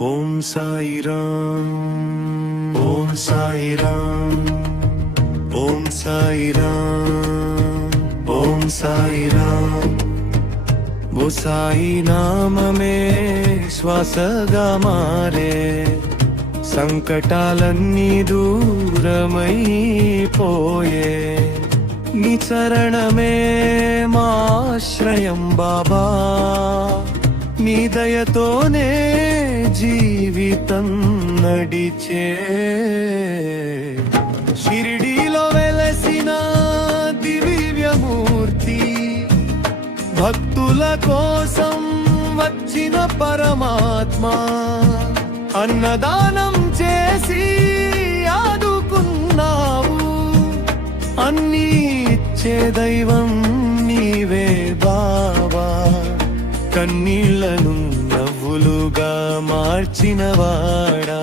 ఓం సాయిరామ్ ఓం సాయిరామ్ ఓం సాయిరామ్ ఓం సాయిరామ్ ఓ సాయి నామమే శ్వాసగా మారే సంకటాలన్నీ దూరమైపోయే నీ చరణమే మాశ్రయం బాబా నీ దయతోనే జీవితం నడిచే షిరిడీలో వెలసిన దివ్యమూర్తి భక్తుల కోసం వచ్చిన పరమాత్మ అన్నదానం చేసి ఆదుకున్నావు అన్నీ ఇచ్చే దైవం నీవే బాబా కన్నీళ్లను నవ్వులుగా మార్చినవాడా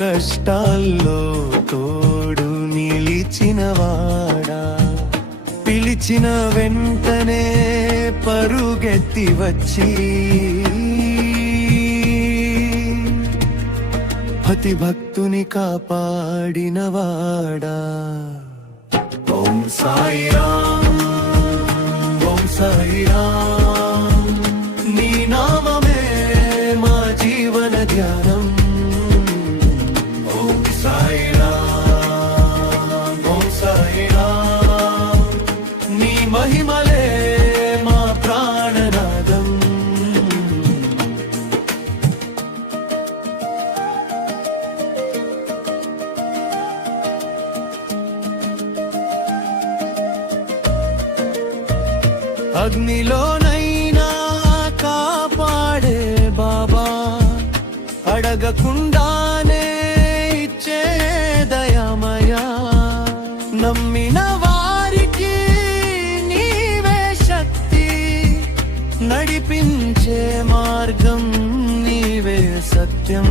కష్టాల్లో తోడు నిలిచినవాడా పిలిచిన వెంటనే పరుగెత్తి వచ్చి అతి భక్తుని కాపాడినవాడా ఓం సాయిరామ్ ఓం సాయిరామ్ నీ నామమే మా జీవన ధ్యానం ఓం సాయిరామ్ ఓం సాయిరామ్ నీ మహిమలే మా ప్రాణనాదం అగ్నిలోనైనా కాపాడే బాబా అడగకుండానే ఇచ్చే దయమయా నమ్మిన వారికి నీవే శక్తి నడిపించే మార్గం నీవే సత్యం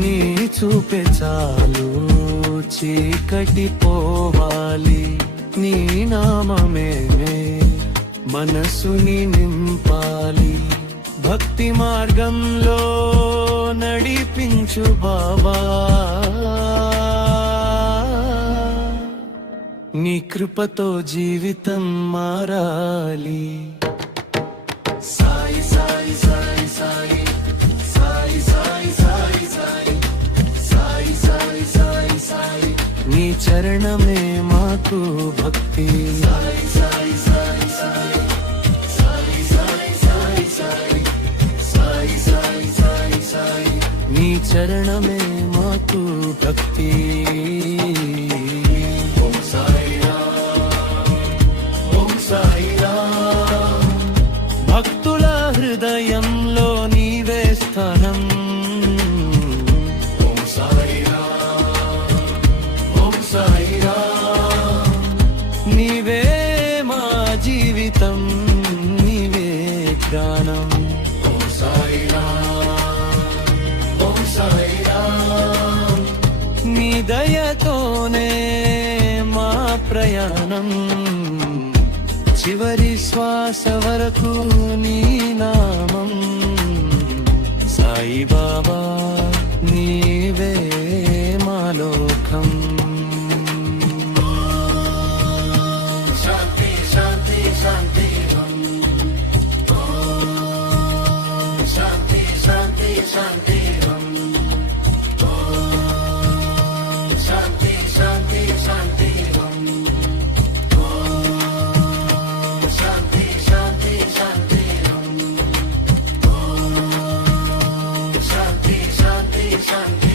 నీ చూపే చాలు చీకటి పోవాలి నీ నామమే మనసుని నింపాలి భక్తి మార్గంలో నడిపించు బాబా నీ కృపతో జీవితం మారాలి సాయి సాయి సాయి సాయి సాయి సాయి సాయి సాయి సాయి సాయి సాయి సాయి నీ చరణమే మాకు భక్తి సాయి సాయి సాయి సాయి నీ చరణమే మాకు భక్తి ఓం సాయిరామ్ ఓం సాయిరామ్ భక్తుల హృదయంలో నీవే స్థానం ఓం సాయిరామ్ ఓం సాయిరామ్ నీవే మా జీవితం నీవే జ్ఞానం ఓం సాయిరామ్ నీ దయతోనే మా ప్రయాణం చివరి శ్వాస వరకు నీ నామం సాయి బాబా నీవే మా లోకం శాంతి శాంతి శాంతి శాంతి శాంతి శాంతి Shanti.